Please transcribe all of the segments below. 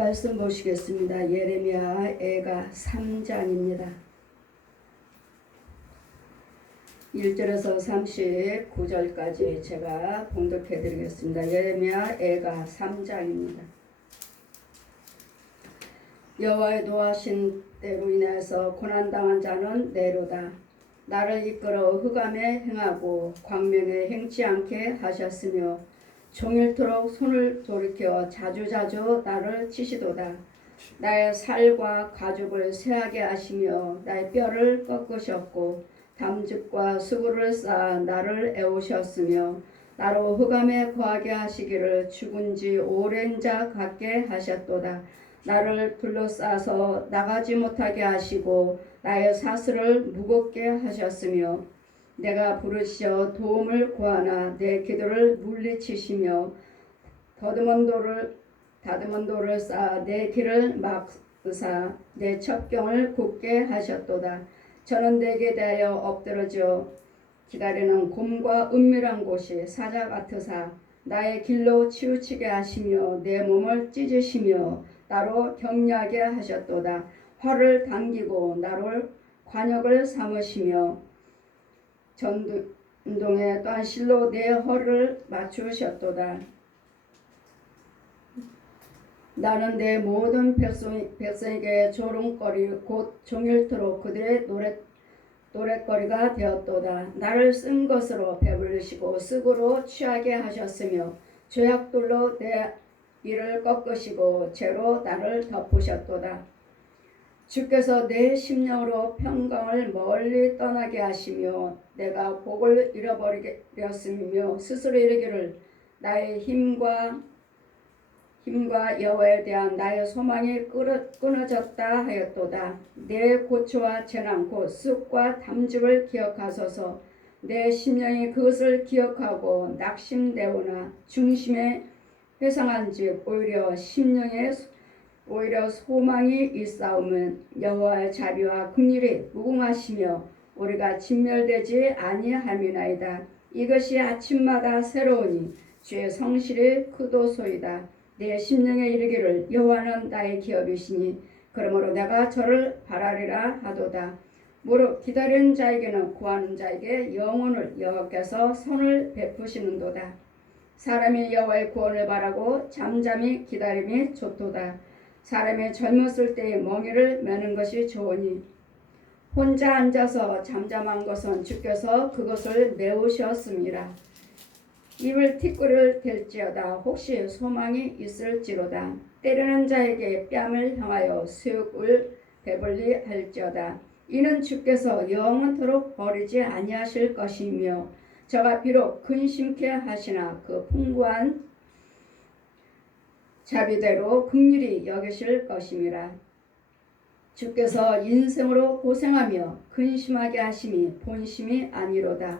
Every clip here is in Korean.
말씀 보시겠습니다. 예레미야 애가 3장입니다. 1절에서 39절까지 제가 봉독해 드리겠습니다. 예레미야 애가 3장입니다. 여호와의 노하신 때로 인해서 고난당한 자는 내로다. 나를 이끌어 흑암에 행하고 광명에 행치 않게 하셨으며 종일토록 손을 돌이켜 자주자주 나를 치시도다. 나의 살과 가죽을 쇠하게 하시며 나의 뼈를 꺾으셨고 담즙과 수고를 쌓아 나를 애우셨으며 나로 흑암에 거하게 하시기를 죽은 지 오랜 자 같게 하셨도다. 나를 둘러싸서 나가지 못하게 하시고 나의 사슬을 무겁게 하셨으며 내가 부르시어 도움을 구하나 내 기도를 물리치시며 다듬은 돌을 쌓아 내 길을 막으사 내 첩경을 굳게 하셨도다. 저는 내게 대하여 엎드러져 기다리는 곰과 은밀한 곳이 사자 같으사 나의 길로 치우치게 하시며 내 몸을 찢으시며 나로 경리하게 하셨도다. 활을 당기고 나로 관역을 삼으시며 전동에 또한 실로 내 허를 맞추셨도다. 나는 내 모든 백성에게 조롱거리 곧 종일토록 그들의 노랫거리가 되었도다. 나를 쓴 것으로 배불리시고 쓱으로 취하게 하셨으며 죄악돌로 내 이를 꺾으시고 죄로 나를 덮으셨도다. 주께서 내 심령으로 평강을 멀리 떠나게 하시며 내가 복을 잃어버리겠으며 스스로 이르기를 나의 힘과 여호와에 대한 나의 소망이 끊어졌다 하였도다. 내 고초와 재난 곧 쑥과 담즙을 기억하소서. 내 심령이 그것을 기억하고 낙심되오나 중심에 회상한즉 오히려 심령에 소망이 있사오면 여호와의 자비와 긍휼이 무궁하시며 우리가 진멸되지 아니함이나이다. 이것이 아침마다 새로우니 주의 성실이 크도소이다. 내 심령에 이르기를 여호와는 나의 기업이시니 그러므로 내가 저를 바라리라 하도다. 무릇 기다리는 자에게는 구하는 자에게 영혼을 여호와께서 선을 베푸시는도다. 사람이 여호와의 구원을 바라고 잠잠히 기다림이 좋도다. 사람이 젊었을 때의 멍에를 매는 것이 좋으니 혼자 앉아서 잠잠한 것은 주께서 그것을 메우셨습니다. 입을 티끌을 댈지어다 혹시 소망이 있을지로다. 때리는 자에게 뺨을 향하여 수육을 배불리 할지어다. 이는 주께서 영원토록 버리지 아니하실 것이며 저가 비록 근심케 하시나 그 풍부한 자비대로 긍휼히 여기실 것임이라. 주께서 인생으로 고생하며 근심하게 하심이 본심이 아니로다.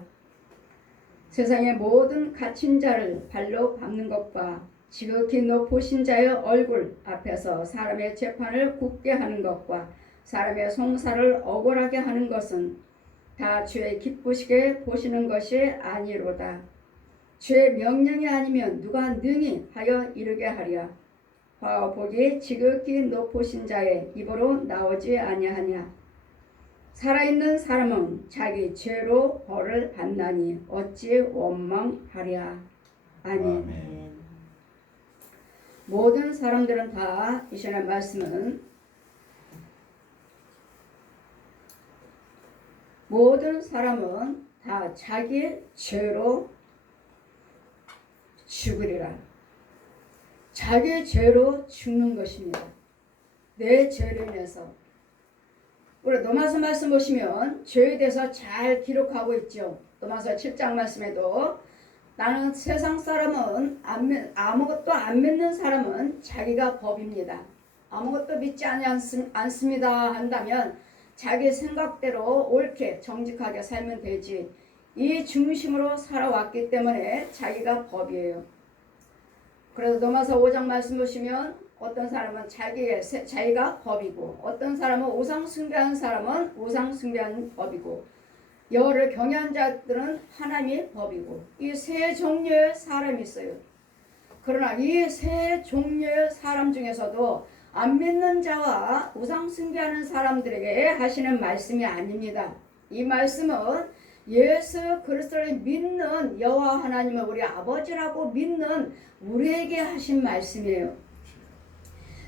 세상의 모든 갇힌 자를 발로 밟는 것과 지극히 높으신 자의 얼굴 앞에서 사람의 재판을 굳게 하는 것과 사람의 송사를 억울하게 하는 것은 다 주의 기쁘시게 보시는 것이 아니로다. 주의 명령이 아니면 누가 능히 하여 이르게 하랴. 화와 복이 지극히 높으신 자의 입으로 나오지 아니하냐. 살아있는 사람은 자기 죄로 벌을 받나니 어찌 원망하랴. 아멘. 모든 사람들은 다 이 시간의 말씀은 모든 사람은 다 자기의 죄로 죽으리라. 자기의 죄로 죽는 것입니다. 내 죄로 인해서. 우리 로마서 말씀 보시면 죄에 대해서 잘 기록하고 있죠. 로마서 7장 말씀에도 나는 세상 사람은 아무것도 안 믿는 사람은 자기가 법입니다. 아무것도 믿지 않습니다 한다면 자기 생각대로 옳게 정직하게 살면 되지. 이 중심으로 살아왔기 때문에 자기가 법이에요. 그래서 로마서 5장 말씀 보시면 어떤 사람은 자기가 법이고 어떤 사람은 우상 숭배하는 사람은 우상 숭배하는 법이고 여호와를 경외하는 자들은 하나님의 법이고 이 세 종류의 사람이 있어요. 그러나 이 세 종류의 사람 중에서도 안 믿는 자와 우상 숭배하는 사람들에게 하시는 말씀이 아닙니다. 이 말씀은 예수 그리스도를 믿는 여호와 하나님을 우리 아버지라고 믿는 우리에게 하신 말씀이에요.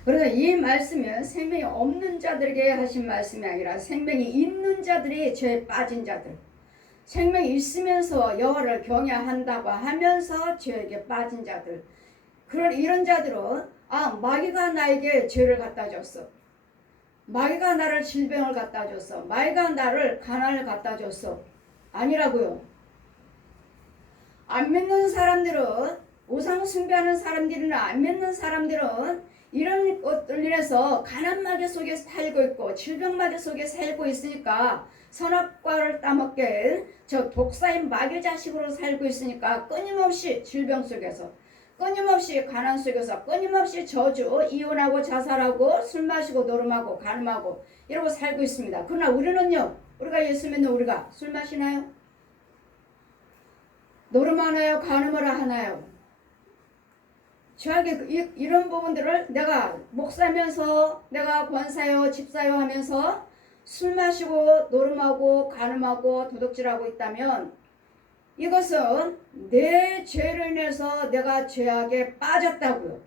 그래서 이 말씀은 생명이 없는 자들에게 하신 말씀이 아니라 생명이 있는 자들이 죄에 빠진 자들, 생명이 있으면서 여호와를 경외한다고 하면서 죄에게 빠진 자들, 그런 이런 자들은 마귀가 나에게 죄를 갖다 줬어, 마귀가 나를 질병을 갖다 줬어, 마귀가 나를 가난을 갖다 줬어. 아니라고요. 안 믿는 사람들은, 우상 숭배하는 사람들이나 안 믿는 사람들은 이런 것들 인해서 가난마귀 속에 살고 있고 질병마귀 속에 살고 있으니까, 선악과를 따먹게 저 독사인 마귀 자식으로 살고 있으니까 끊임없이 질병 속에서, 끊임없이 가난 속에서, 끊임없이 저주, 이혼하고 자살하고 술 마시고 노름하고 간음하고 이러고 살고 있습니다. 그러나 우리는요, 우리가 예수 믿는 우리가 술 마시나요? 노름하나요? 간음을 하나요? 저에게 이런 부분들을 내가 목사면서, 내가 권사요, 집사요 하면서 술 마시고 노름하고 간음하고 도둑질하고 있다면 이것은 내 죄로 인해서 내가 죄악에 빠졌다고요.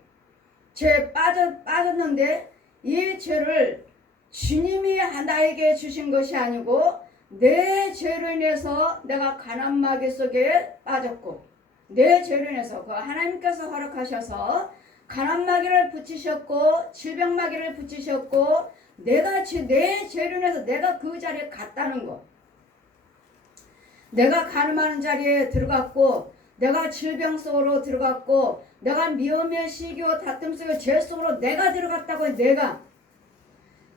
죄에 빠졌는데 이 죄를 주님이 나에게 주신 것이 아니고 내 죄로 인해서 내가 가난마귀 속에 빠졌고, 내 죄로 인해서 그 하나님께서 허락하셔서 가난마귀를 붙이셨고 질병마귀를 붙이셨고, 내 죄로 인해서 내가 그 자리에 갔다는 것, 내가 가늠하는 자리에 들어갔고, 내가 질병 속으로 들어갔고, 내가 미움의 시기와 다툼 속에 죄 속으로 내가 들어갔다고. 내가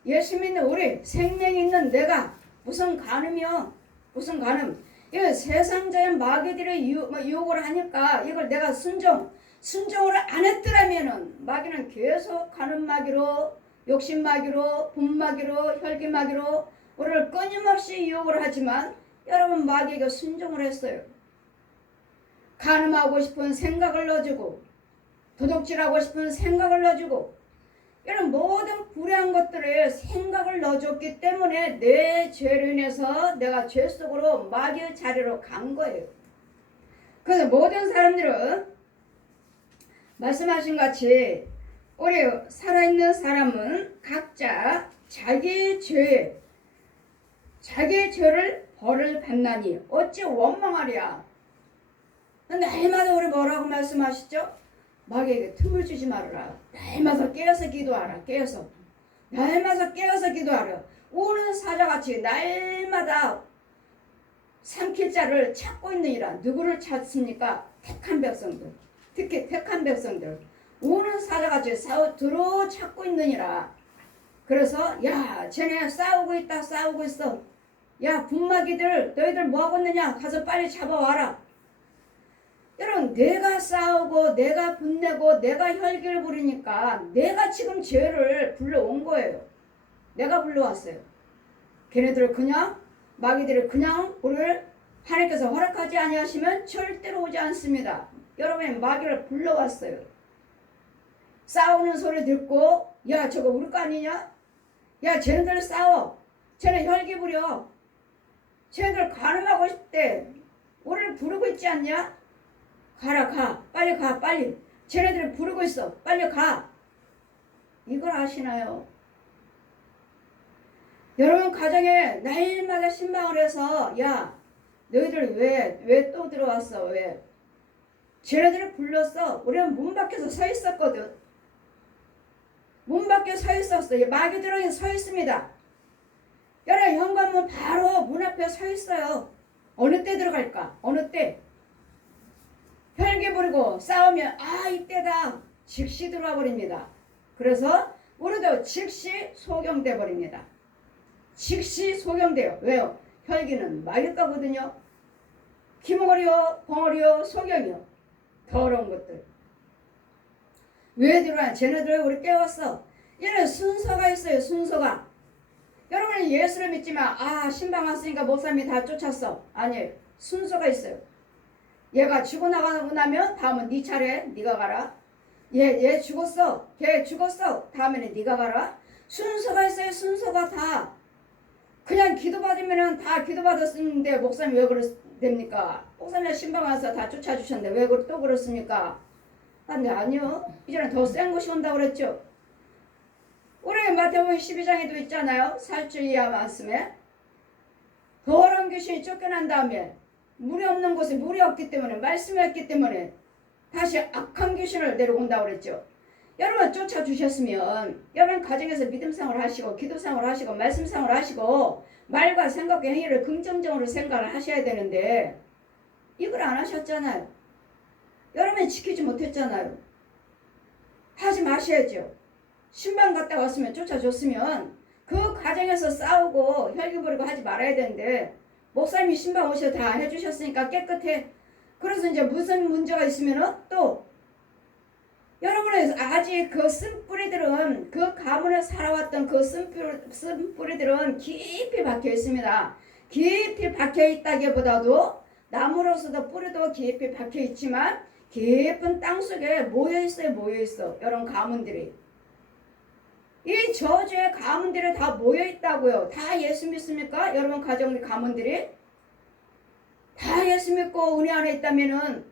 예수 믿는 우리 생명이 있는 내가 무슨 간음이요? 무슨 간음? 이거 세상적인 마귀들의 유혹을 하니까 이걸 내가 순종을 안 했더라면은 마귀는 계속 간음 마귀로, 욕심 마귀로, 분 마귀로, 혈기 마귀로 우리를 끊임없이 유혹을 하지만 여러분 마귀에게 순종을 했어요. 간음하고 싶은 생각을 넣어주고, 도둑질하고 싶은 생각을 넣어주고, 이런 모든 불의한 것들에 생각을 넣어줬기 때문에 내 죄로 인해서 내가 죄 속으로 마귀의 자리로 간 거예요. 그래서 모든 사람들은 말씀하신 같이 우리 살아있는 사람은 각자 자기의 죄를 벌을 받나니 어찌 원망하랴. 날마다 우리 뭐라고 말씀하시죠? 마귀에게 틈을 주지 말아라. 날마다 깨어서 기도하라. 날마다 깨어서 기도하라. 오는 사자같이 날마다 삼킬 자를 찾고 있느니라. 누구를 찾습니까? 택한 백성들. 특히 택한 백성들. 오는 사자같이 들어 찾고 있느니라. 그래서 야, 쟤네 싸우고 있어. 야, 분마귀들 너희들 뭐하고 있느냐? 가서 빨리 잡아와라. 여러분, 내가 싸우고 내가 분내고 내가 혈기를 부리니까 내가 지금 죄를 불러온 거예요. 내가 불러왔어요. 걔네들을 그냥, 마귀들을 그냥 우리를 하나님께서 허락하지 아니하시면 절대로 오지 않습니다. 여러분이 마귀를 불러왔어요. 싸우는 소리 듣고 야, 저거 우리 거 아니냐? 야, 쟤네들 싸워. 쟤네 혈기 부려. 쟤네들 간음하고 싶대. 우리를 부르고 있지 않냐? 가. 빨리 가. 쟤네들이 부르고 있어. 빨리 가. 이걸 아시나요? 여러분 가정에 날마다 신방을 해서 야, 너희들 왜 또 들어왔어? 왜? 쟤네들을 불렀어. 우리는 문 밖에서 서 있었거든. 문 밖에 서 있었어. 마귀들은 서 있습니다. 여러분 현관문 바로 문 앞에 서 있어요. 어느 때 들어갈까? 어느 때? 혈기 부리고 싸우면 이때다. 즉시 들어와 버립니다. 그래서 우리도 즉시 소경돼 버립니다. 즉시 소경돼요. 왜요? 혈기는 마귀 거거든요. 기몽어리요, 봉어리요, 소경이요. 더러운 것들. 왜 들어와? 쟤네들 우리 깨웠어. 얘는 순서가 있어요. 순서가. 여러분은 예수를 믿지만 신방 왔으니까 목사님이 다 쫓았어. 아니에요. 순서가 있어요. 얘가 죽어 나가고 나면 다음은 네 차례. 네가 가라. 얘 죽었어. 걔 죽었어. 다음에는 네가 가라. 순서가 있어요. 순서가 다. 그냥 기도받으면은 다 기도받았는데 목사님 왜 그랬습니까? 목사님 신방 와서 다 쫓아주셨는데 왜 또 그렇습니까? 근데 아니요. 이제는 더 센 것이 온다고 그랬죠. 우리 마태복음 12장에도 있잖아요. 살주이야 말씀에. 더러운 귀신이 쫓겨난 다음에 물이 없는 곳에 물이 없기 때문에 말씀이 없기 때문에 다시 악한 귀신을 내려온다고 그랬죠. 여러분 쫓아주셨으면 여러분 가정에서 믿음생활 하시고 기도생활 하시고 말씀생활 하시고 말과 생각과 행위를 긍정적으로 생각을 하셔야 되는데 이걸 안 하셨잖아요. 여러분이 지키지 못했잖아요. 하지 마셔야죠. 신방 갔다 왔으면 쫓아줬으면 그 가정에서 싸우고 혈기 부리고 하지 말아야 되는데 목사님이 신방 오셔서 다 해주셨으니까 깨끗해. 그래서 이제 무슨 문제가 있으면은 또 여러분의 아직 그 쓴뿌리들은 그 가문에 살아왔던 그 쓴뿌리들은 깊이 박혀 있습니다. 깊이 박혀 있다기보다도 나무로서도 뿌리도 깊이 박혀 있지만 깊은 땅 속에 모여 있어. 여러분 가문들이. 이 저주의 가문들이 다 모여 있다고요. 다 예수 믿습니까? 여러분 가정 가문들이 다 예수 믿고 은혜 안에 있다면은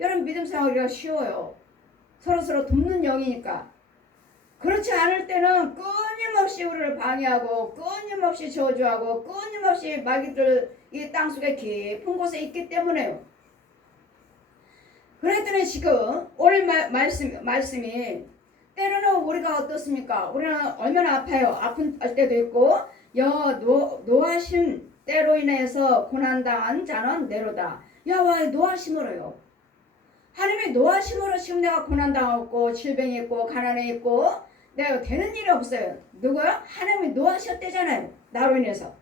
여러분 믿음 생활이 쉬워요. 서로 돕는 영이니까. 그렇지 않을 때는 끊임없이 우리를 방해하고 끊임없이 저주하고 끊임없이 마귀들 이 땅속에 깊은 곳에 있기 때문에요. 그랬더니 지금 오늘 말씀이 때로는 우리가 어떻습니까? 우리는 얼마나 아파요. 아픈 때도 있고 노하심 때로 인해서 고난당한 자는 내로다. 여호와의 노하심으로요. 하나님의 노하심으로 지금 내가 고난당하고 질병이 있고 가난에 있고 내가 되는 일이 없어요. 누구요? 하나님이 노하셨대잖아요. 나로 인해서.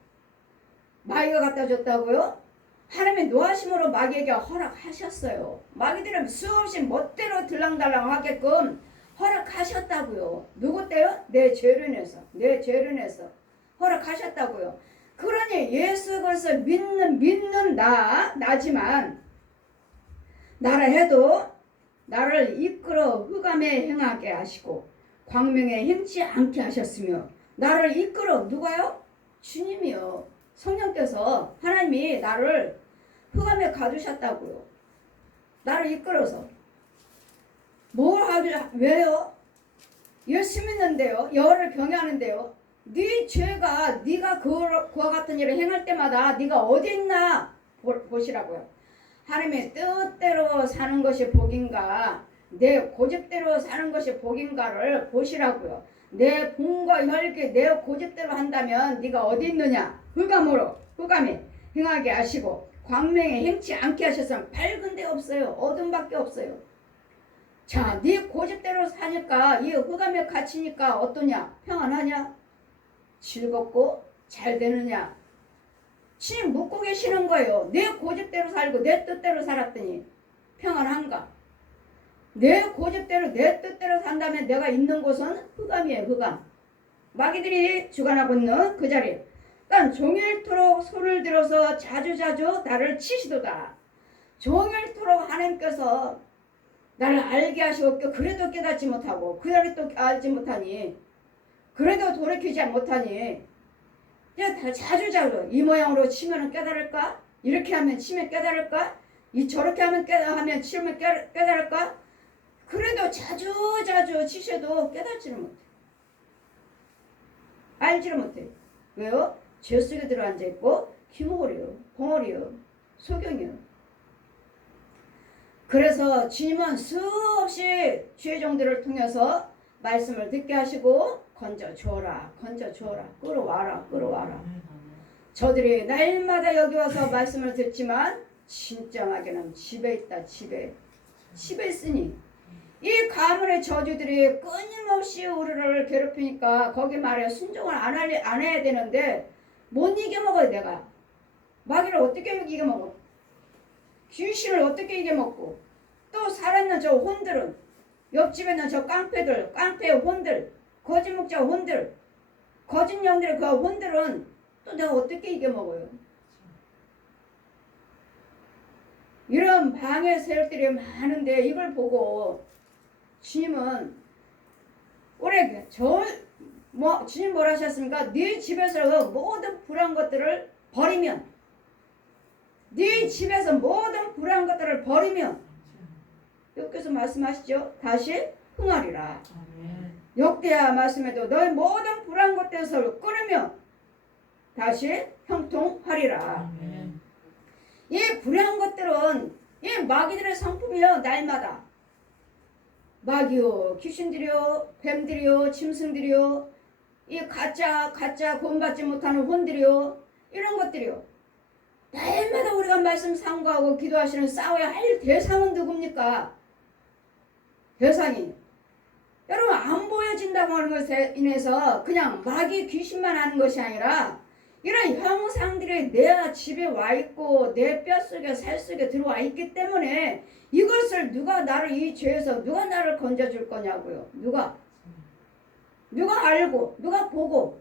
마귀가 갖다 줬다고요? 하나님의 노하심으로 마귀에게 허락하셨어요. 마귀들은 수없이 멋대로 들랑달랑 하게끔 허락하셨다고요. 누구 때요? 내 죄로 인해서 허락하셨다고요. 그러니 예수 그리스도 믿는 나지만 나라 해도 나를 이끌어 흑암에 행하게 하시고 광명에 행치 않게 하셨으며 나를 이끌어 누가요? 주님이요. 성령께서 하나님이 나를 흑암에 가두셨다고요. 나를 이끌어서 뭘 하죠? 왜요? 예수 믿는데요. 여호와를 경외하는데요. 네 죄가 네가 그와 같은 일을 행할 때마다 네가 어디 있나 보시라고요. 하나님의 뜻대로 사는 것이 복인가 내 고집대로 사는 것이 복인가를 보시라고요. 내 분과 혈기 내 고집대로 한다면 네가 어디 있느냐. 흑암에 행하게 하시고 광명에 행치 않게 하셔서 밝은 데 없어요. 어둠밖에 없어요. 자, 네 고집대로 사니까 이 흑암에 갇히니까 어떠냐? 평안하냐? 즐겁고 잘 되느냐? 주님 묻고 계시는 거예요. 내 고집대로 살고 내 뜻대로 살았더니 평안한가? 내 고집대로 내 뜻대로 산다면 내가 있는 곳은 흑암이에요. 흑암. 마귀들이 주관하고 있는 그 자리. 그러니까 종일토록 손을 들어서 자주자주 나를 치시도다. 종일토록 하나님께서 나를 알게 하시고 그래도 깨닫지 못하고 그래도 알지 못하니 그래도 돌이키지 못하니 자주자주 이 모양으로 치면 깨달을까? 이렇게 하면 치면 깨달을까? 저렇게 하면 치면 깨달을까? 그래도 자주자주 치셔도 깨닫지를 못해. 알지를 못해. 왜요? 죄 속에 들어앉아있고 기모리요, 봉오리요, 소경이요. 그래서 주님은 수없이 죄종들을 통해서 말씀을 듣게 하시고 건져주어라 끌어와라. 저들이 날마다 여기 와서 말씀을 듣지만 진정하게는 집에 있다. 집에 있으니 이 가문의 저주들이 끊임없이 우리를 괴롭히니까 거기 말에 순종을 안 해야 되는데 못 이겨먹어요. 내가 마귀를 어떻게 이겨먹어? 귀신을 어떻게 이겨먹고 또 살아있는 저 혼들은 옆집에 있는 저 깡패의 혼들 거짓 목자 혼들 거짓 영들의 그 혼들은 또 내가 어떻게 이겨먹어요? 이런 방해 세력들이 많은데 이걸 보고 주님은 올해 주님 뭐라 하셨습니까? 네 집에서 모든 불한 것들을 버리면, 네 집에서 모든 불한 것들을 버리면, 여기서 말씀하시죠. 다시 흥하리라. 역대하 말씀에도 너희 모든 불한 것들에서 끊으면 다시 형통하리라. 이 불한 것들은 이 마귀들의 상품이요. 날마다 마귀요, 귀신들이요, 뱀들이요, 짐승들이요, 이 가짜 구원받지 못하는 혼들이요, 이런 것들이요. 날마다 우리가 말씀 상고하고 기도하시는 싸워야 할 대상은 누굽니까? 대상이 여러분 안 보여진다고 하는 것에 인해서 그냥 마귀 귀신만 하는 것이 아니라 이런 형상들이 내 집에 와 있고 내 뼛속에 살속에 들어와 있기 때문에 이것을 이 죄에서 누가 나를 건져줄 거냐고요. 누가 알고 누가 보고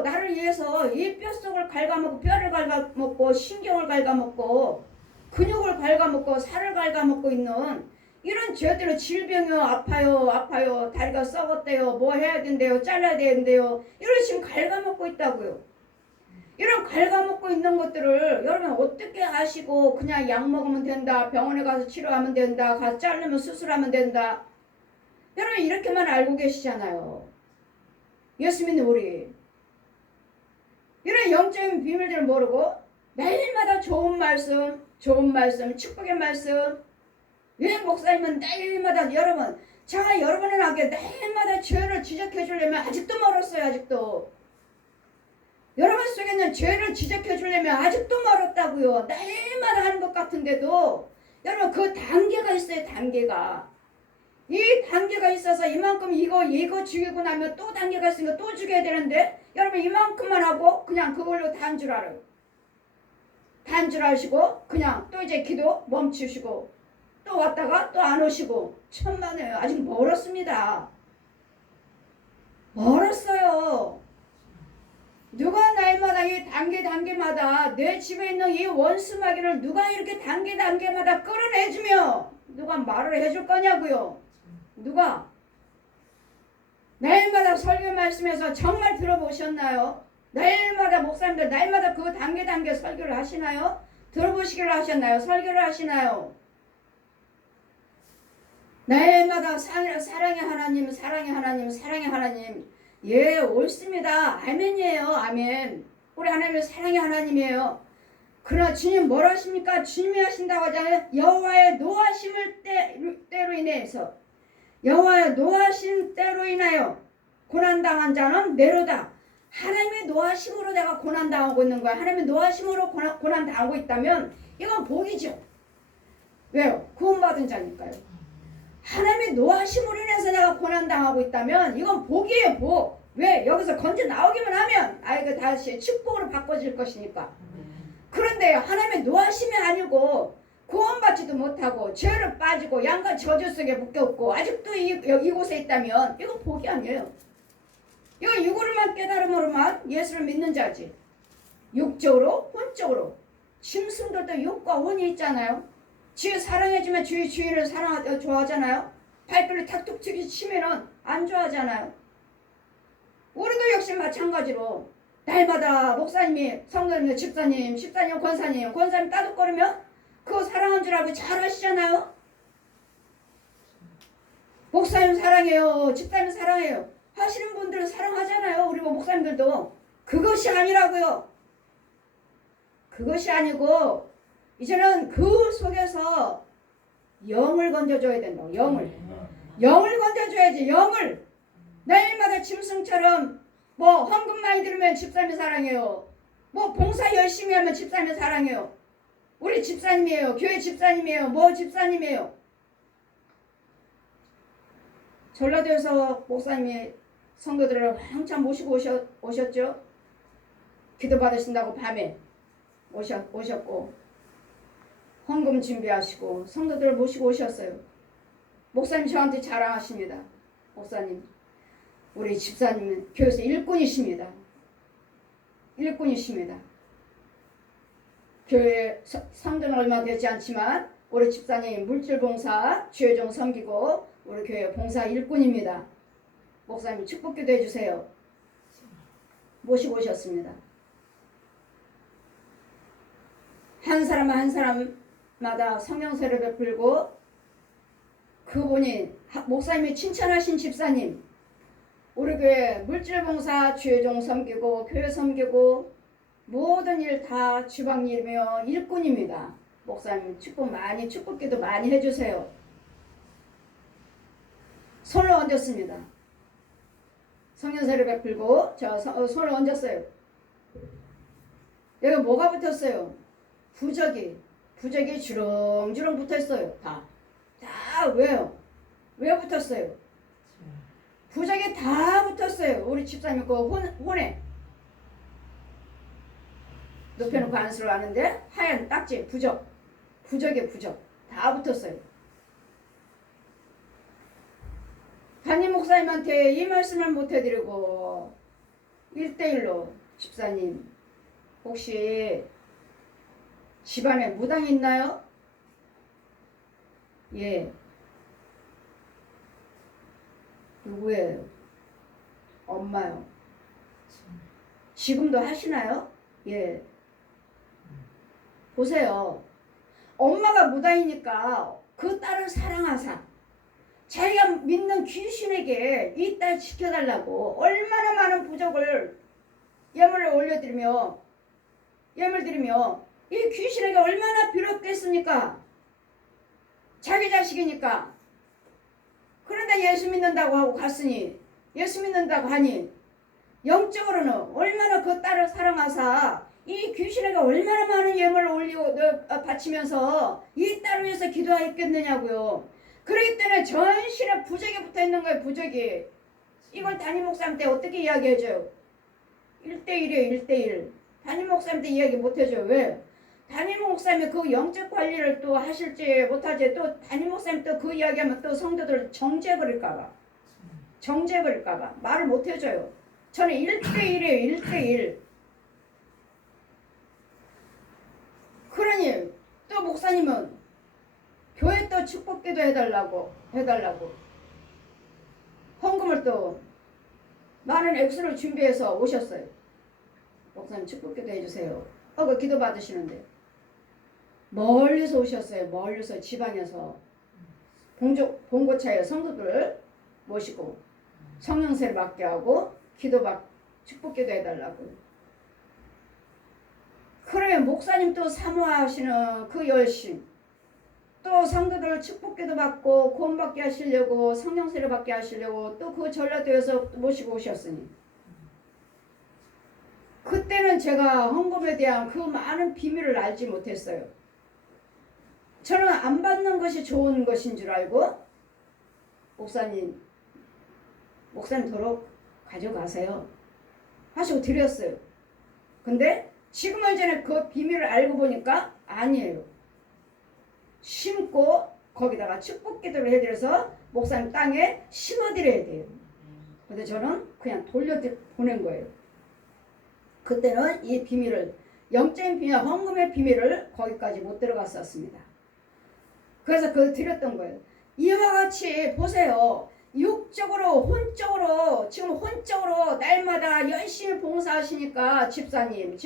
나를 위해서 이 뼛속을 갉아먹고 뼈를 갉아먹고 신경을 갉아먹고 근육을 갉아먹고 살을 갉아먹고 있는 이런 죄들은 질병이요, 아파요, 다리가 썩었대요, 뭐 해야 된대요, 잘라야 된대요, 이런 지금 갉아먹고 있다고요. 이런 갉아먹고 있는 것들을 여러분 어떻게 아시고 그냥 약 먹으면 된다, 병원에 가서 치료하면 된다, 가서 자르면 수술하면 된다, 여러분 이렇게만 알고 계시잖아요. 예수 믿는 우리 이런 영적인 비밀들을 모르고 매일마다 좋은 말씀, 축복의 말씀. 왜 목사님은 매일마다 여러분에게 매일마다 죄를 지적해 주려면 아직도 멀었어요. 아직도 여러분 속에 있는 죄를 지적해 주려면 아직도 멀었다고요. 매일마다 하는 것 같은데도 여러분 그 단계가 있어요. 이 단계가 있어서 이만큼 이거 죽이고 나면 또 단계가 있으니까 또 죽여야 되는데 여러분 이만큼만 하고 그냥 그걸로 단 줄 알아요. 단 줄 아시고 그냥 또 이제 기도 멈추시고 또 왔다가 또 안 오시고 천만에요. 아직 멀었습니다. 멀었어요. 누가 날마다 이 단계마다 내 집에 있는 이 원수마귀를 누가 이렇게 단계마다 끌어내주며 누가 말을 해줄 거냐고요. 누가? 날마다 설교 말씀에서 정말 들어보셨나요? 날마다 목사님들 날마다 그 단계 설교를 하시나요? 들어보시기를 하셨나요? 설교를 하시나요? 날마다 사랑의 하나님. 예, 옳습니다. 아멘이에요. 아멘. 우리 하나님은 사랑의 하나님이에요. 그러나 주님 뭐라 하십니까? 주님이 하신다고 하잖아요. 여호와의 노하심 때로 인하여 고난당한 자는 내로다. 하나님의 노하심으로 내가 고난당하고 있는 거야. 하나님의 노하심으로 고난당하고 있다면 이건 복이죠. 왜요? 구원받은 자니까요. 하나님의 노하심으로 인해서 내가 고난당하고 있다면 이건 복이에요. 복. 왜? 여기서 건져 나오기만 하면 이거 다시 축복으로 바꿔질 것이니까. 그런데 하나님의 노하심이 아니고 구원받지도 못하고 죄를 빠지고 양과 저주 속에 묶였고 아직도 이곳에 있다면 이건 복이 아니에요. 이건 육으로만 깨달음으로만 예수를 믿는 자지. 육적으로 혼적으로. 짐승들도 육과 혼이 있잖아요. 지 사랑해주면 주인을 좋아하잖아요. 발길을 탁툭 치면은 안 좋아하잖아요. 우리도 역시 마찬가지로 날마다 목사님이 성도님, 집사님, 권사님 따뜻거리면 그거 사랑한 줄 알고 잘 하시잖아요. 목사님 사랑해요, 집사님 사랑해요 하시는 분들은 사랑하잖아요. 우리 목사님들도. 그것이 아니라고요. 그것이 아니고 이제는 그 속에서 영을 건져줘야 된다. 영을 건져줘야지. 영을. 날마다 짐승처럼 헌금 많이 들으면 집사님 사랑해요. 봉사 열심히 하면 집사님 사랑해요. 우리 집사님이에요. 교회 집사님이에요. 집사님이에요. 전라도에서 목사님이 성도들을 한참 모시고 오셨죠. 기도 받으신다고 밤에 오셨고 헌금 준비하시고 성도들을 모시고 오셨어요. 목사님 저한테 자랑하십니다. 목사님, 우리 집사님은 교회에서 일꾼이십니다. 교회 성도는 얼마 되지 않지만 우리 집사님 물질봉사 주혜종 섬기고 우리 교회 봉사 일꾼입니다. 목사님 축복기도 해주세요. 모시고 오셨습니다. 한 사람 한 사람마다 성령세를 베풀고 그분이 목사님이 칭찬하신 집사님 우리 교회 물질봉사 주혜종 섬기고 교회 섬기고 모든 일 다 주방일이며 일꾼입니다. 목사님 축복기도 많이 해주세요. 손을 얹었습니다. 성령세를 베풀고 손을 얹었어요. 여기 뭐가 붙었어요? 부적이 주렁주렁 붙어있어요. 다 왜요? 왜 붙었어요? 부적이 다 붙었어요. 우리 집사님 그 혼에 높여놓고 안수를 하는데 하얀 딱지 부적에 부적 다 붙었어요. 담임 목사님한테 이 말씀을 못 해드리고 1대1로 집사님 혹시 집안에 무당이 있나요? 예. 누구예요? 엄마요. 지금도 하시나요? 예. 보세요. 엄마가 무당이니까 그 딸을 사랑하사 자기가 믿는 귀신에게 이 딸 지켜달라고 얼마나 많은 부적을 예물을 올려드리며 예물 드리며 이 귀신에게 얼마나 빌었겠습니까? 자기 자식이니까. 그런데 예수 믿는다고 하고 갔으니 예수 믿는다고 하니 영적으로는 얼마나 그 딸을 사랑하사 이 귀신에게 얼마나 많은 예물을 올리고 바치면서 이 딸을 위해서 기도하였겠느냐고요. 그렇기 때문에 전신에 부적이 붙어있는 거예요. 부적이. 이걸 담임 목사님한테 어떻게 이야기해줘요? 1대1이에요. 1대1. 담임 목사님한테 이야기 못해줘요. 왜? 담임 목사님이 그 영적 관리를 또 하실지 못하지 또 담임 목사님 또 그 이야기하면 또 성도들 정죄해버릴까봐 말을 못해줘요. 저는 1대1이에요. 1대1. 그러니 또 목사님은 교회 또 축복기도 해달라고 헌금을 또 많은 액수를 준비해서 오셨어요. 목사님 축복기도 해주세요. 그 기도 받으시는데 멀리서 오셨어요. 멀리서 지방에서 봉고차에 성도들 모시고 성령세를 받게 하고 축복기도 해달라고. 그러면 목사님 또 사모하시는 그 열심 또 성도들 축복기도 받고 구원받게 하시려고 성령세를 받게 하시려고 또 그 전라도에서 모시고 오셨으니 그때는 제가 헌금에 대한 그 많은 비밀을 알지 못했어요. 저는 안 받는 것이 좋은 것인 줄 알고 목사님 도록 가져가세요 하시고 드렸어요. 근데 지금 이제는 그 비밀을 알고 보니까 아니에요. 심고 거기다가 축복기도를 해드려서 목사님 땅에 심어드려야 돼요. 근데 저는 그냥 돌려보낸 거예요. 그때는 이 비밀을 영적인 비밀, 헌금의 비밀을 거기까지 못 들어갔었습니다. 그래서 그걸 드렸던 거예요. 이와 같이 보세요. 육적으로 지금 혼적으로 날마다 열심히 봉사하시니까 집사님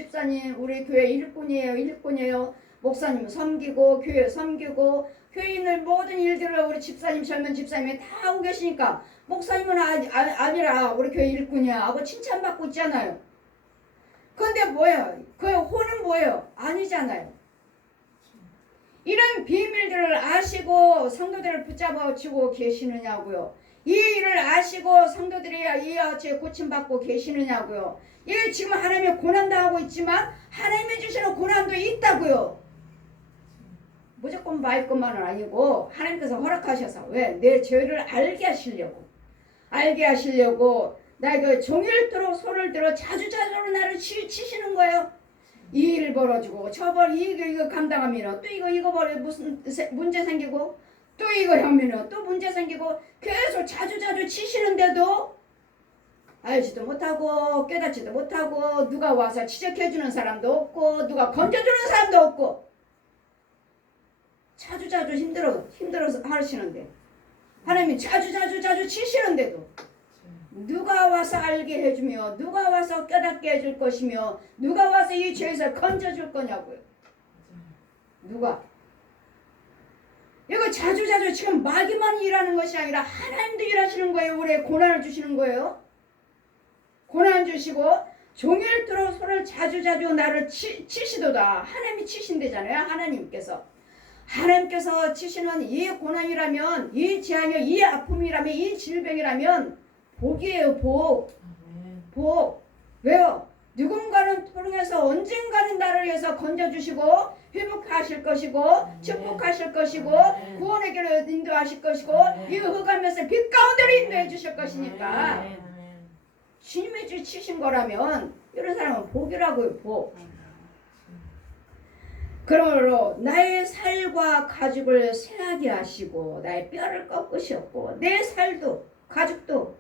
우리 교회 일꾼이에요. 목사님 섬기고 교회 섬기고 교회 있는 모든 일들을 우리 젊은 집사님이 다 하고 계시니까 목사님은 아니라 우리 교회 일꾼이야 하고 칭찬받고 있잖아요. 그런데 뭐예요? 그 혼은 뭐예요? 아니잖아요. 이런 비밀들을 아시고 성도들을 붙잡아주고 계시느냐고요. 이 일을 아시고 성도들이 이와 같이 고침받고 계시느냐고요. 이게 지금 하나님의 고난도 하고 있지만 하나님이 주시는 고난도 있다고요. 무조건 말 것만은 아니고 하나님께서 허락하셔서 왜? 내 죄를 알게 하시려고 나에게 종일토록 손을 들어 자주자주 나를 치시는 거예요. 이 일 벌어지고 저벌 이거 감당하면 또 이거 벌어 무슨 문제 생기고 또 이거 하면 또 문제 생기고 계속 자주자주 치시는데도 알지도 못하고 깨닫지도 못하고 누가 와서 지적해주는 사람도 없고 누가 건져주는 사람도 없고 자주자주 힘들어서 하시는데 하나님이 자주 치시는데도 누가 와서 알게 해주며 누가 와서 깨닫게 해줄 것이며 누가 와서 이 죄에서 건져줄 거냐고요. 누가? 이거 자주자주 지금 마귀만 일하는 것이 아니라 하나님도 일하시는 거예요. 우리의 고난을 주시는 거예요. 고난 주시고 종일토록 손을 자주자주 나를 치시도다. 하나님이 치신대잖아요. 하나님께서 치시는 이 고난이라면, 이 재앙이요, 이 아픔이라면, 이 질병이라면 복이에요. 복. 왜요? 누군가는 통해서 언젠가는 나를 위해서 건져주시고 회복하실 것이고 축복하실 것이고 구원의 길을 인도하실 것이고 이 흑암에서 빛 가운데로 인도해 주실 것이니까 주님의 주 치신 거라면 이런 사람은 복이라고요. 복. 그러므로 나의 살과 가죽을 쇠하게 하시고 나의 뼈를 꺾으셨고 내 살도 가죽도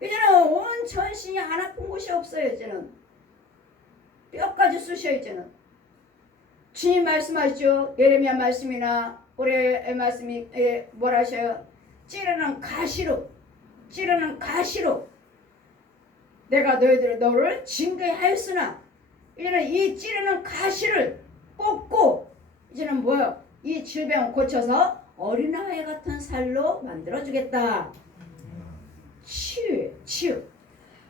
이제는 온 전신이 안 아픈 곳이 없어요. 이제는 뼈까지 쑤셔. 이제는 주님 말씀하시죠. 예레미야 말씀이나 올해의 말씀이 뭐라 하셔요? 찌르는 가시로 내가 너를 징계에 하였으나 이제는 이 찌르는 가시를 꽂고 이제는 뭐요? 이 질병을 고쳐서 어린아이 같은 살로 만들어주겠다. 치유.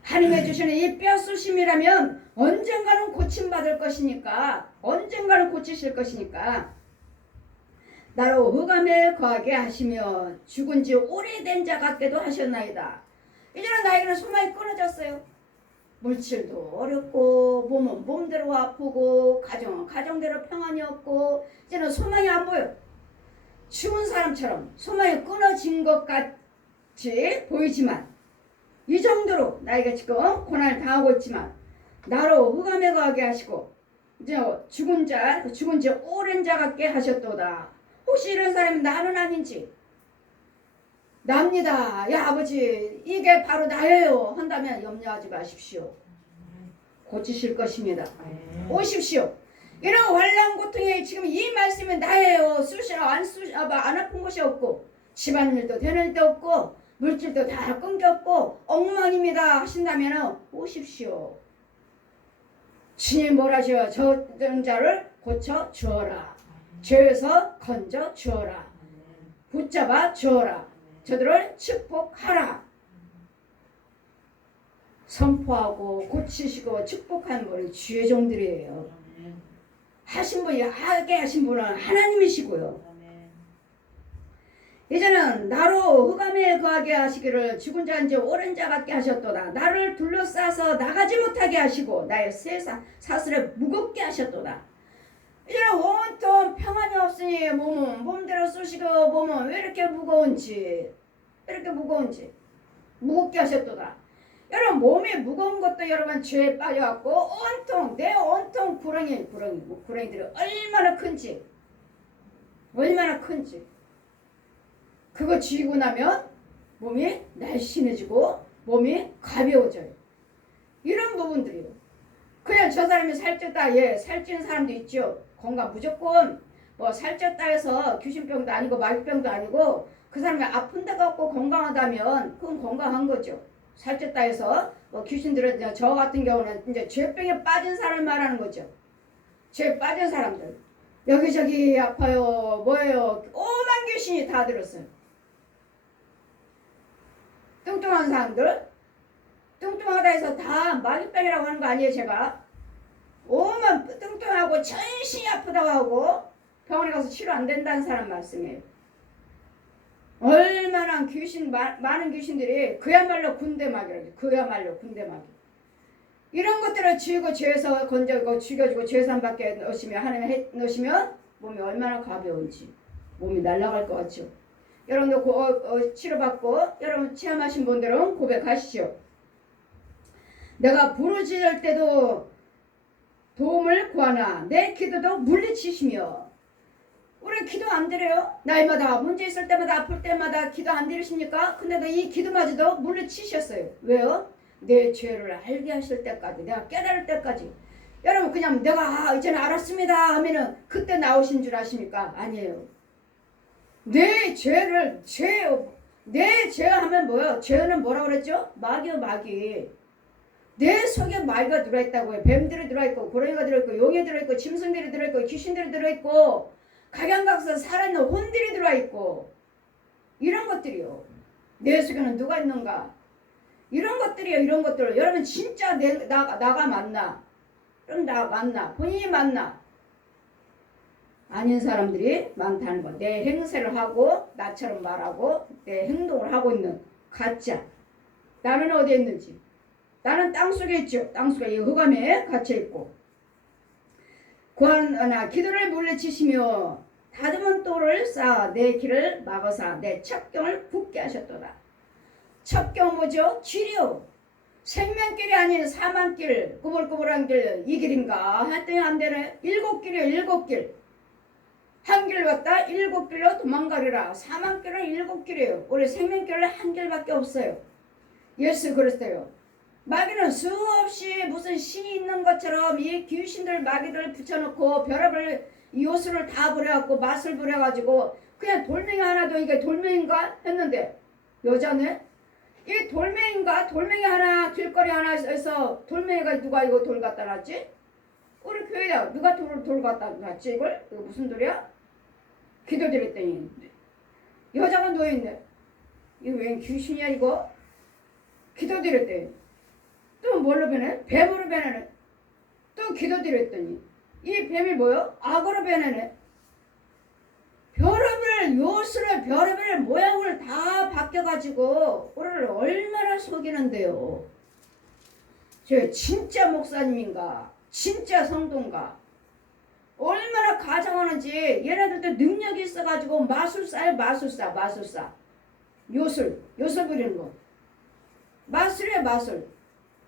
하나님의 주시는 이 뼈쑤심이라면 언젠가는 고침받을 것이니까 언젠가는 고치실 것이니까 나로 흑암에 거하게 하시며 죽은 지 오래된 자 같게도 하셨나이다. 이제는 나에게는 소망이 끊어졌어요. 물질도 어렵고 몸은 몸대로 아프고 가정은 가정대로 평안이 없고 이제는 소망이 안 보여. 죽은 사람처럼 소망이 끊어진 것 같이 보이지만 이 정도로 나에게 지금 고난을 당하고 있지만 나로 흑암에 거하게 하시고 이제 죽은 지 오랜 자 같게 하셨도다. 혹시 이런 사람이 나는 아닌지 납니다. 야 아버지 이게 바로 나예요 한다면 염려하지 마십시오. 고치실 것입니다. 오십시오. 이런 환난 고통에 지금 이 말씀이 나예요. 안 아픈 곳이 없고 집안일도 되는 데 없고 물질도 다 끊겼고 엉망입니다 하신다면 오십시오. 주님 뭐라 하셔요? 저런 자를 고쳐 주어라. 죄에서 건져 주어라. 붙잡아 주어라. 저들을 축복하라. 선포하고 고치시고 축복하는 분이 주의 종들이에요. 하신 분이 하게 하신 분은 하나님이시고요. 이제는 나로 흑암에 거하게 하시기를 죽은 자인지 오랜 자 같게 하셨도다. 나를 둘러싸서 나가지 못하게 하시고 나의 사슬에 무겁게 하셨도다. 이제는 온통 평안이 없으니 몸은 몸대로 쑤시고 몸은 왜 이렇게 무거운지 무겁게 하셨도다. 여러분 몸이 무거운 것도 여러분 죄에 빠져갖고 온통 구렁이들이 얼마나 큰지 그거 쥐고 나면 몸이 날씬해지고 몸이 가벼워져요. 이런 부분들이요. 그냥 저 사람이 살쪘다. 살찌는 사람도 있죠. 건강 무조건 뭐 살쪘다 해서 귀신병도 아니고 마귀병도 아니고 그 사람이 아픈 데가 없고 건강하다면 그건 건강한 거죠. 살쪘다 해서 뭐 귀신들은 저 같은 경우는 이제 죄병에 빠진 사람 말하는 거죠. 죄에 빠진 사람들 여기저기 아파요 뭐예요 오만 귀신이 다 들었어요. 뚱뚱한 사람들 뚱뚱하다 해서 다 마귀병이라고 하는 거 아니에요. 제가 오만 뚱뚱하고 전신이 아프다고 하고 병원에 가서 치료 안 된다는 사람 말씀이에요. 얼마나 많은 귀신들이 그야말로 군대마귀라고. 이런 것들을 쥐고 죄에서 건져고 죽여주고 죄산 밖에 넣으시면 몸이 얼마나 가벼운지 몸이 날아갈 것 같죠. 여러분도 치료받고 여러분 체험하신 분들은 고백하시죠. 내가 부르짖을 때도 도움을 구하나 내 기도도 물리치시며. 우리 기도 안 드려요? 날마다 문제 있을 때마다 아플 때마다 기도 안 드리십니까? 근데도 이 기도마저도 물리치셨어요. 왜요? 내 죄를 알게 하실 때까지 내가 깨달을 때까지 여러분 그냥 내가 이제는 알았습니다 하면은 그때 나오신 줄 아십니까? 아니에요. 내 죄하면 뭐예요? 죄는 뭐라 그랬죠? 마귀요, 마귀. 내 속에 마귀가 들어있다고요. 뱀들이 들어있고, 고라니가 들어있고, 용이 들어있고, 짐승들이 들어있고, 귀신들이 들어있고, 각양각색 살아있는 혼들이 들어있고, 이런 것들이요. 내 속에는 누가 있는가? 이런 것들이요, 이런 것들. 여러분 진짜 나가 맞나? 그럼 나 맞나? 본인이 맞나? 아닌 사람들이 많다는 거. 내 행세를 하고 나처럼 말하고 내 행동을 하고 있는 가짜. 나는 어디에 있는지. 나는 땅속에 있죠. 땅속에 이 흑암에 갇혀있고. 구하나 기도를 물리치시며 다듬은 돌을 쌓아 내 길을 막으사 내 첩경을 굳게 하셨도다. 첩경 뭐죠? 길이요. 생명길이 아닌 사망길, 꾸불꾸불한 길, 이 길인가? 했더니 안 되네. 7길이요, 7길. 한 길 왔다 7길로 도망가리라. 사망길은 7길이에요. 우리 생명길은 한 길밖에 없어요. 예수 그랬어요. 마귀는 수없이 무슨 신이 있는 것처럼 이 귀신들 마귀들 붙여놓고 별의별 요술을 다 부려갖고 맛을 부려가지고 그냥 돌멩이 하나도 이게 돌멩인가 했는데 여자네? 이 돌멩인가? 돌멩이 하나 길거리 하나에서 돌멩이가 누가 이거 돌 갖다 놨지? 우리 교회야 누가 돌 갖다 놨지 이걸? 이거 무슨 돌이야? 기도드렸더니 여자가 누워있네. 이거 웬 귀신이야 이거? 기도드렸더니 또 뭘로 변해? 뱀으로 변하네. 또 기도드렸더니 이 뱀이 뭐요? 악어로 변하네. 별의별 요술을 별의별 모양을 다 바뀌어가지고 우리를 얼마나 속이는데요. 저 진짜 목사님인가? 진짜 성도인가? 얼마나 가정하는지 얘네들도 능력이 있어가지고 마술사예요. 마술사. 요술 부리는 거. 마술이에요. 마술.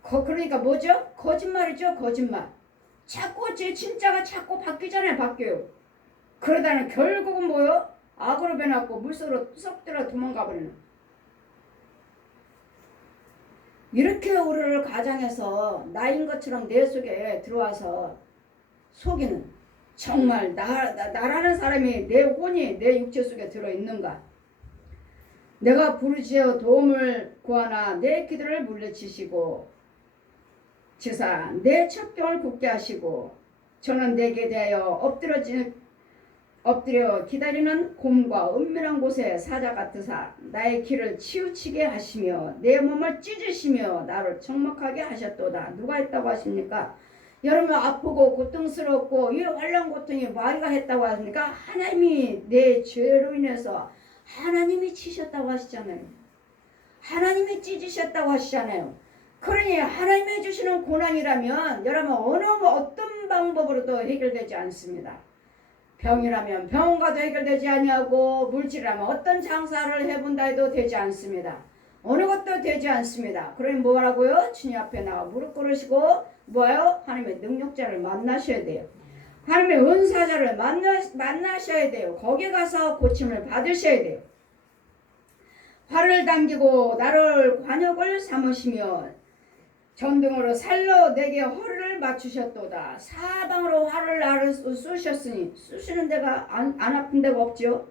그러니까 뭐죠? 거짓말이죠. 거짓말. 자꾸 제 진짜가 자꾸 바뀌잖아요. 바뀌어요. 그러다는 결국은 뭐요? 악으로 변하고 물속으로 쏙 들어 도망가 버리는. 이렇게 우리를 가장해서 나인 것처럼 내 속에 들어와서 속이는 정말 나라는 사람이 내 혼이 내 육체 속에 들어있는가? 내가 부르짖어 도움을 구하나 내 기도를 물리치시고 주사 내 첩경을 굳게 하시고 저는 내게 대하여 엎드려 기다리는 곰과 은밀한 곳에 사자 같으사 나의 길을 치우치게 하시며 내 몸을 찢으시며 나를 적막하게 하셨도다. 누가 했다고 하십니까? 여러분 아프고 고통스럽고 이 환난 고통이 마귀가 했다고 하십니까? 하나님이 내 죄로 인해서 하나님이 치셨다고 하시잖아요. 하나님이 찢으셨다고 하시잖아요. 그러니 하나님이 주시는 고난이라면 여러분 어떤 방법으로도 해결되지 않습니다. 병이라면 병원 가도 해결되지 아니하고 물질이라면 어떤 장사를 해본다 해도 되지 않습니다. 어느 것도 되지 않습니다. 그러니 뭐라고요? 주님 앞에 나가 무릎 꿇으시고 뭐요? 하나님의 능력자를 만나셔야 돼요. 하나님의 은사자를 만나셔야 돼요. 거기 가서 고침을 받으셔야 돼요. 활을 당기고 나를 관역을 삼으시며 전등으로 살로 내게 허리를 맞추셨도다. 사방으로 활을 나를 쏘셨으니 쏘시는 데가 안 아픈 데가 없죠.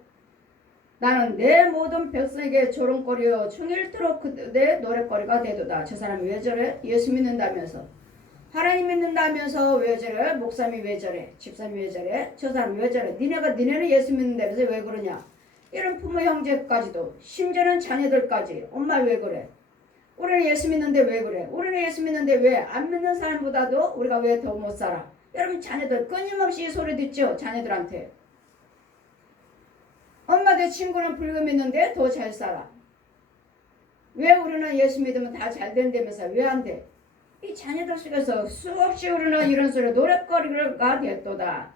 나는 내 모든 백성에게 조롱거리요 충일토록 그대 노랫거리가 되도다. 저 사람이 왜 저래? 예수 믿는다면서 하나님 믿는다면서 왜 저래? 목사님이 왜 저래? 집사님이 왜 저래? 저 사람이 왜 저래? 니네는 예수 믿는다면서 왜 그러냐? 이런 부모 형제까지도 심지어는 자녀들까지 엄마 왜 그래? 우리는 예수 믿는데 왜 그래? 우리는 예수 믿는데 왜 안 믿는 사람보다도 우리가 왜 더 못 살아? 여러분 자녀들 끊임없이 소리 듣죠? 자녀들한테. 엄마 내 친구는 불교 믿는데 더 잘 살아. 왜 우리는 예수 믿으면 다 잘 된다면서 왜 안 돼? 이 자녀들 속에서 수없이 우리는 이런 소리 노랫거리가 됐도다.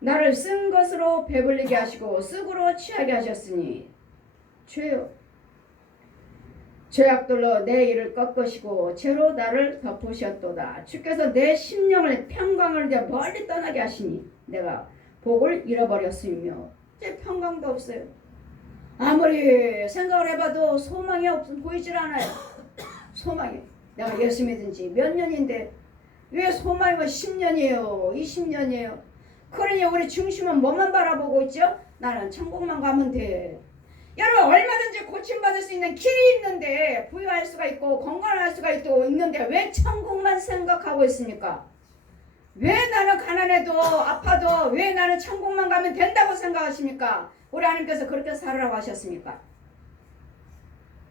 나를 쓴 것으로 배불리게 하시고 쓱으로 취하게 하셨으니 죄요. 죄악들로 내 일을 꺾으시고 죄로 나를 덮으셨도다. 주께서 내 심령을 평강을 내 멀리 떠나게 하시니 내가 복을 잃어버렸으며 이제 평강도 없어요. 아무리 생각을 해봐도 소망이 보이질 않아요. 소망이. 내가 예수 믿은 지 몇 년인데 왜 소망이 뭐 10년이에요 20년이에요. 그러니 우리 중심은 뭐만 바라보고 있죠? 나는 천국만 가면 돼. 여러분 얼마든지 고침받을 수 있는 길이 있는데, 부유할 수가 있고 건강할 수가 있는데 왜 천국만 생각하고 있습니까? 왜 나는 가난해도 아파도 왜 나는 천국만 가면 된다고 생각하십니까? 우리 하나님께서 그렇게 살으라고 하셨습니까?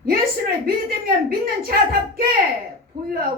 예수를 믿으면 믿는 자답게 부유하고